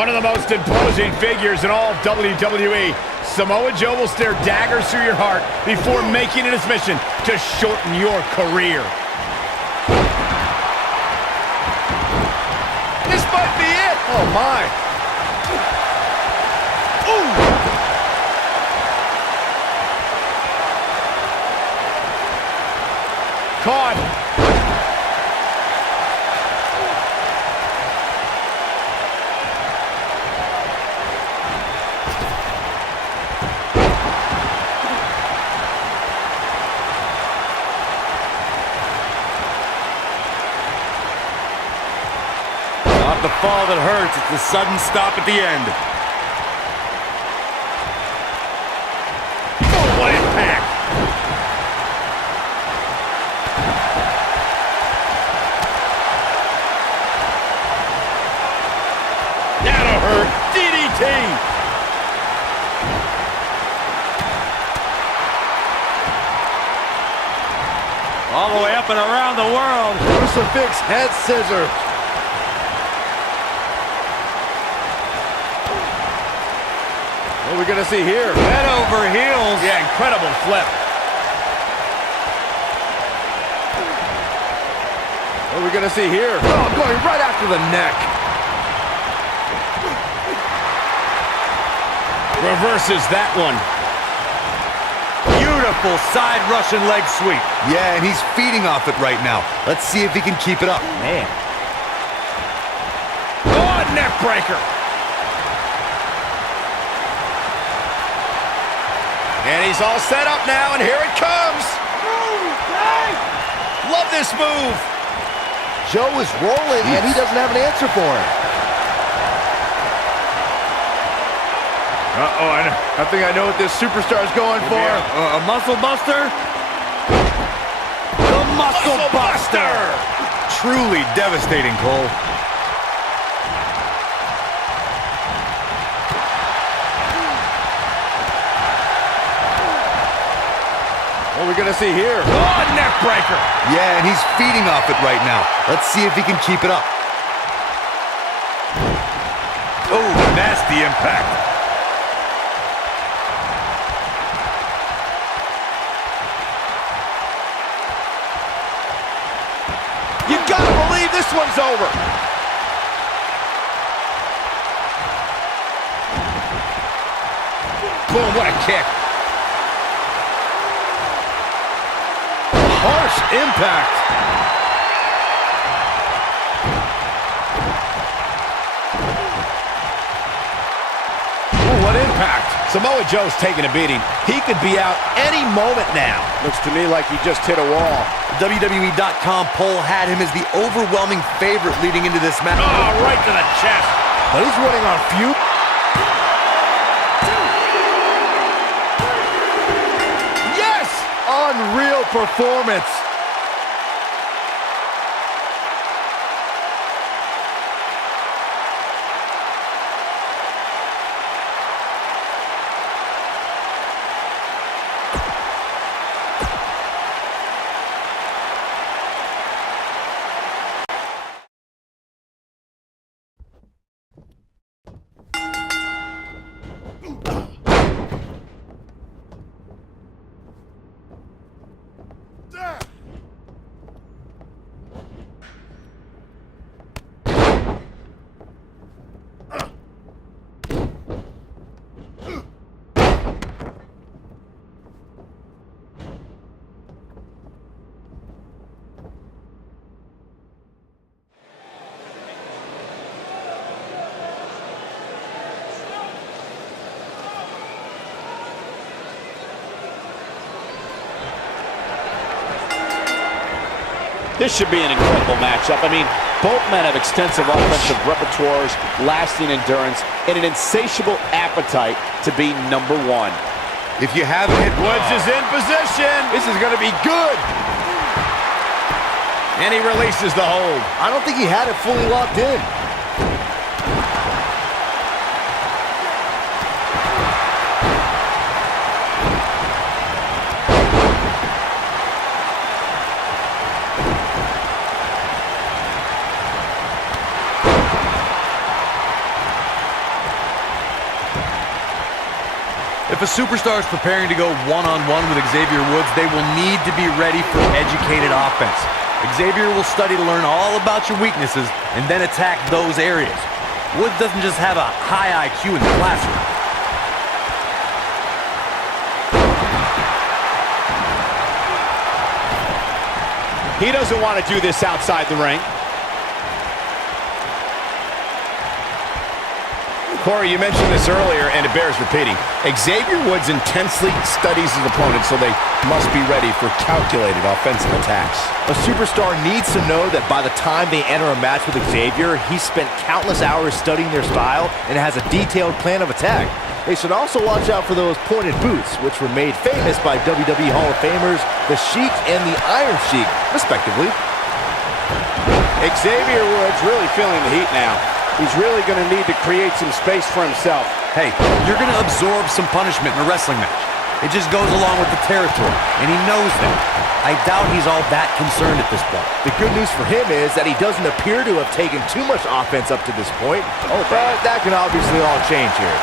One of the most imposing figures in all of WWE, Samoa Joe will stare daggers through your heart before making it his mission to shorten your career. This might be it. Oh, my. Ooh. Caught. Not the fall that hurts, it's the sudden stop at the end. Oh, what impact! That'll hurt. DDT! All the way up and around the world. Crucifix head scissors. What are we going to see here? Head over heels. Yeah, incredible flip. What are we going to see here? Oh, going right after the neck. Reverses that one. Beautiful side Russian leg sweep. Yeah, and he's feeding off it right now. Let's see if he can keep it up. Man. Oh, neck breaker. And he's all set up now, and here it comes. Love this move. Joe is rolling, and he doesn't have an answer for him. Uh-oh, I think I know what this superstar is going for. A muscle buster? The muscle buster! Truly devastating, Cole. What are we going to see here? Oh, neck breaker. Yeah, and he's feeding off it right now. Let's see if he can keep it up. Oh, nasty impact. You gotta believe this one's over. Boom, what a kick. Harsh impact. Ooh, what impact. Samoa Joe's taking a beating. He could be out any moment now. Looks to me like he just hit a wall. The WWE.com poll had him as the overwhelming favorite leading into this match. Oh, right to the chest. But he's running on fumes. Yes! Unreal performance. This should be an incredible matchup. I mean, both men have extensive offensive repertoires, lasting endurance, and an insatiable appetite to be number one. If you haven't hit... Woods is in position. This is going to be good. And he releases the hold. I don't think he had it fully locked in. If a superstar is preparing to go one-on-one with Xavier Woods, they will need to be ready for educated offense. Xavier will study to learn all about your weaknesses and then attack those areas. Woods doesn't just have a high IQ in the classroom. He doesn't want to do this outside the ring. Corey, you mentioned this earlier, and it bears repeating. Xavier Woods intensely studies his opponent, so they must be ready for calculated offensive attacks. A superstar needs to know that by the time they enter a match with Xavier, he's spent countless hours studying their style and has a detailed plan of attack. They should also watch out for those pointed boots, which were made famous by WWE Hall of Famers, the Sheik and the Iron Sheik, respectively. Xavier Woods really feeling the heat now. He's really going to need to create some space for himself. Hey, you're going to absorb some punishment in a wrestling match. It just goes along with the territory, and he knows that. I doubt he's all that concerned at this point. The good news for him is that he doesn't appear to have taken too much offense up to this point, but that can obviously all change here.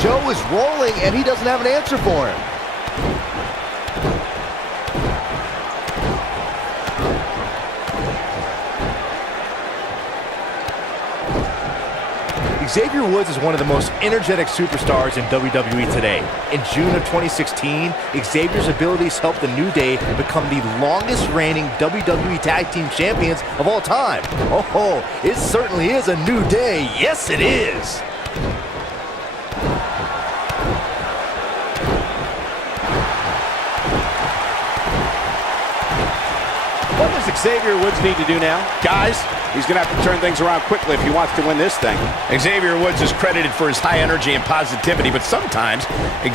Joe is rolling, and he doesn't have an answer for him. Xavier Woods is one of the most energetic superstars in WWE today. In June of 2016, Xavier's abilities helped the New Day become the longest reigning WWE Tag Team Champions of all time. Oh, it certainly is a new day. Yes, it is. What does Xavier Woods need to do now? Guys, he's going to have to turn things around quickly if he wants to win this thing. Xavier Woods is credited for his high energy and positivity, but sometimes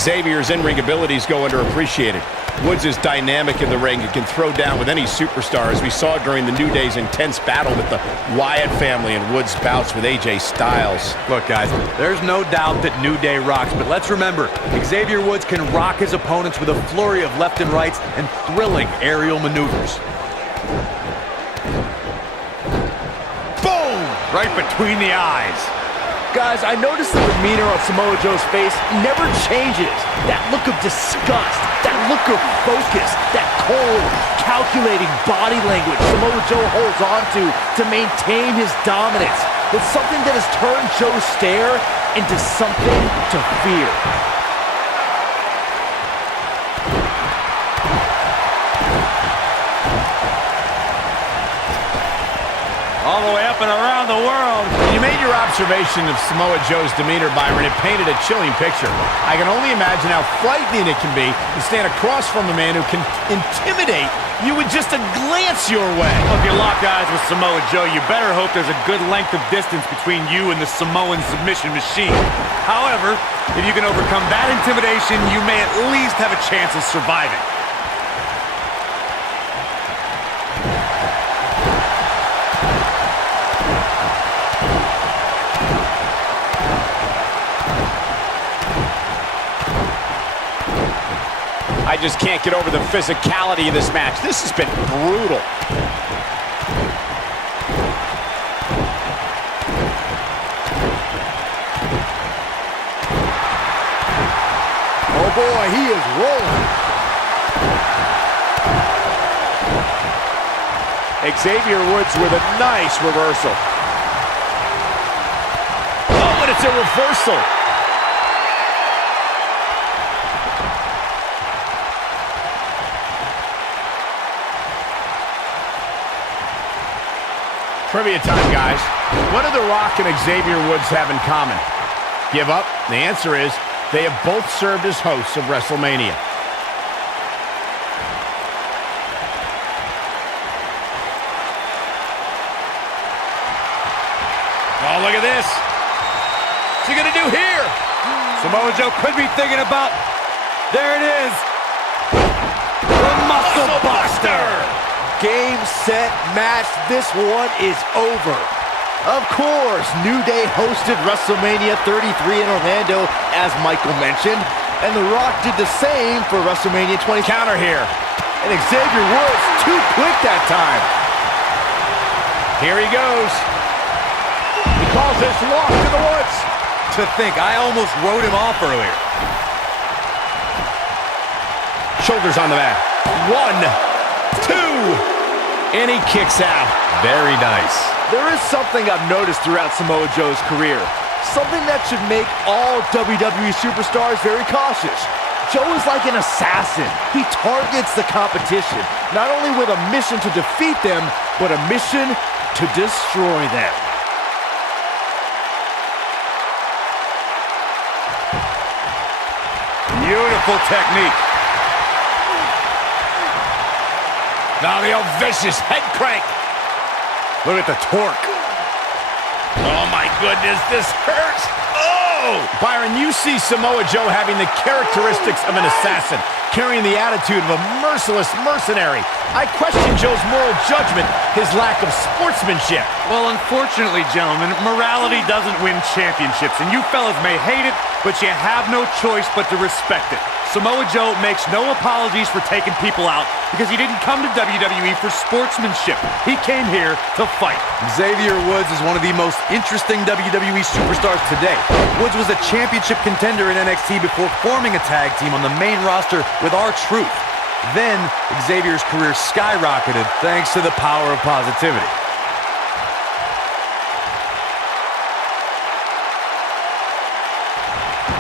Xavier's in-ring abilities go underappreciated. Woods is dynamic in the ring and can throw down with any superstar, as we saw during the New Day's intense battle with the Wyatt family and Woods' bouts with AJ Styles. Look, guys, there's no doubt that New Day rocks, but let's remember, Xavier Woods can rock his opponents with a flurry of left and rights and thrilling aerial maneuvers. Boom! Right between the eyes. Guys, I noticed the demeanor on Samoa Joe's face never changes. That look of disgust, that look of focus, that cold, calculating body language Samoa Joe holds on to maintain his dominance. It's something that has turned Joe's stare into something to fear. All the way up and around the world. You made your observation of Samoa Joe's demeanor, Byron. It painted a chilling picture. I can only imagine how frightening it can be to stand across from a man who can intimidate you with just a glance your way. If you lock eyes with Samoa Joe, you better hope there's a good length of distance between you and the Samoan submission machine. However, if you can overcome that intimidation, you may at least have a chance of surviving. I just can't get over the physicality of this match. This has been brutal. Oh boy, he is rolling. Xavier Woods with a nice reversal. Oh, and it's a reversal. Trivia time, guys. What do The Rock and Xavier Woods have in common? Give up? The answer is they have both served as hosts of WrestleMania. Oh, look at this. What's he gonna do here? Samoa Joe could be thinking about, there it is, the Muscle Buster. Game, set, match. This one is over. Of course, New Day hosted WrestleMania 33 in Orlando, as Michael mentioned, and The Rock did the same for WrestleMania 20. Counter here. And Xavier Woods too quick that time. Here he goes. He calls this lost to the woods. To think, I almost wrote him off earlier. Shoulders on the mat. 1, 2, and he kicks out. Very nice. There is something I've noticed throughout Samoa Joe's career. Something that should make all WWE superstars very cautious. Joe is like an assassin. He targets the competition, not only with a mission to defeat them, but a mission to destroy them. Beautiful technique. Now the old vicious head crank. Look at the torque. Oh my goodness, this hurts. Oh! Byron, you see Samoa Joe having the characteristics of an assassin, carrying the attitude of a merciless mercenary. I question Joe's moral judgment, his lack of sportsmanship. Well, unfortunately, gentlemen, morality doesn't win championships, and you fellas may hate it, but you have no choice but to respect it. Samoa Joe makes no apologies for taking people out because he didn't come to WWE for sportsmanship. He came here to fight. Xavier Woods is one of the most interesting WWE superstars today. Woods was a championship contender in NXT before forming a tag team on the main roster with R-Truth. Then, Xavier's career skyrocketed thanks to the power of positivity.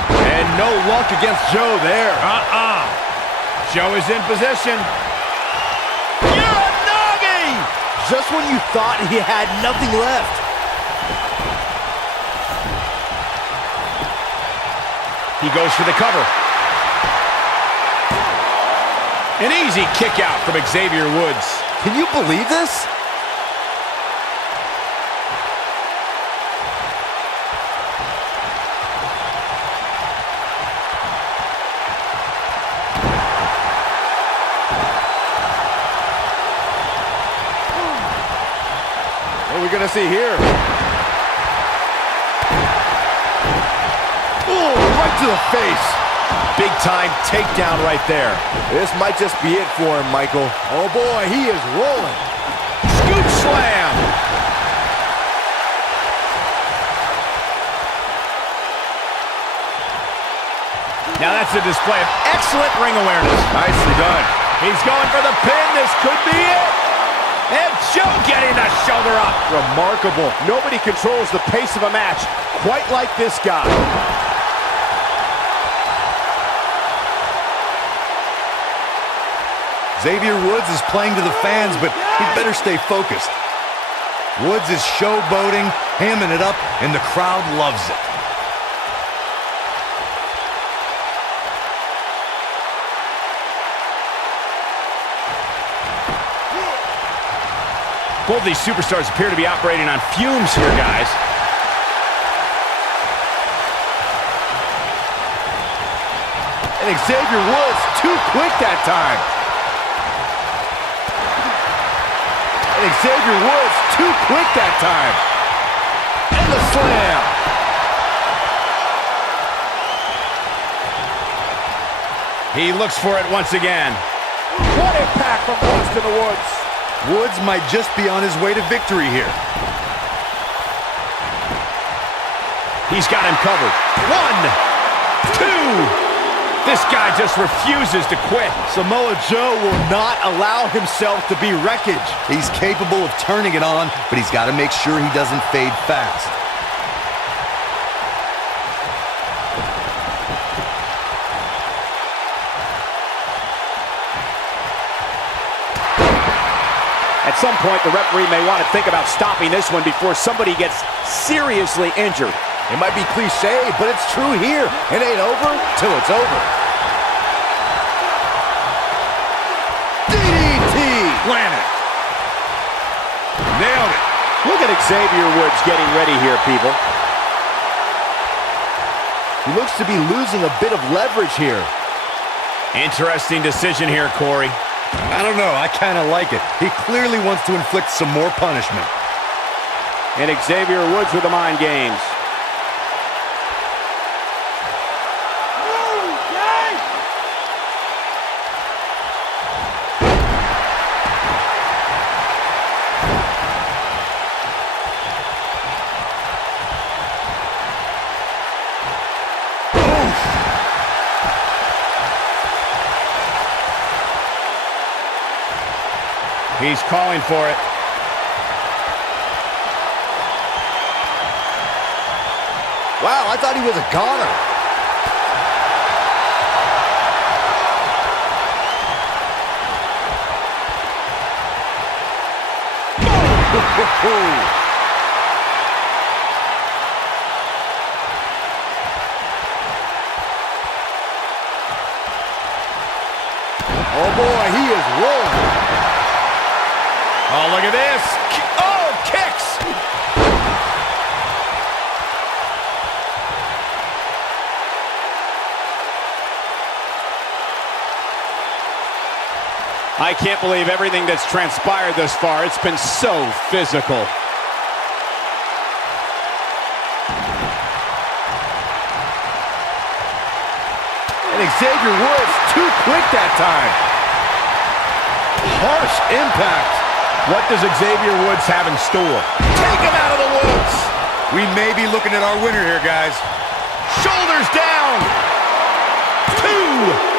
And no luck against Joe there. Joe is in position. Uranagi! Just when you thought he had nothing left. He goes for the cover. An easy kick out from Xavier Woods. Can you believe this? What are we gonna see here? Oh, right to the face. Big time takedown right there. This might just be it for him, Michael. Oh boy, he is rolling. Scoop slam. Now that's a display of excellent ring awareness. Nicely done. He's going for the pin. This could be it. And Joe getting the shoulder up. Remarkable. Nobody controls the pace of a match quite like this guy. Xavier Woods is playing to the fans, but he better stay focused. Woods is showboating, hamming it up, and the crowd loves it. Both these superstars appear to be operating on fumes here, guys. And Xavier Woods too quick that time. And Xavier Woods too quick that time. And the slam. He looks for it once again. What impact from Lost in the Woods. Woods might just be on his way to victory here. He's got him covered. 1, 2. This guy just refuses to quit. Samoa Joe will not allow himself to be wreckage. He's capable of turning it on, but he's got to make sure he doesn't fade fast. At some point, the referee may want to think about stopping this one before somebody gets seriously injured. It might be cliche, but it's true here. It ain't over till it's over. DDT! Planet. Nailed it. Look at Xavier Woods getting ready here, people. He looks to be losing a bit of leverage here. Interesting decision here, Corey. I don't know, I kind of like it. He clearly wants to inflict some more punishment. And Xavier Woods with the mind games. He's calling for it. Wow, I thought he was a goner. Oh boy, he is rolling. Oh, look at this. Oh, kicks. I can't believe everything that's transpired thus far. It's been so physical. And Xavier Woods too quick that time. Harsh impact. What does Xavier Woods have in store? Take him out of the woods. We may be looking at our winner here, guys. Shoulders down. 2.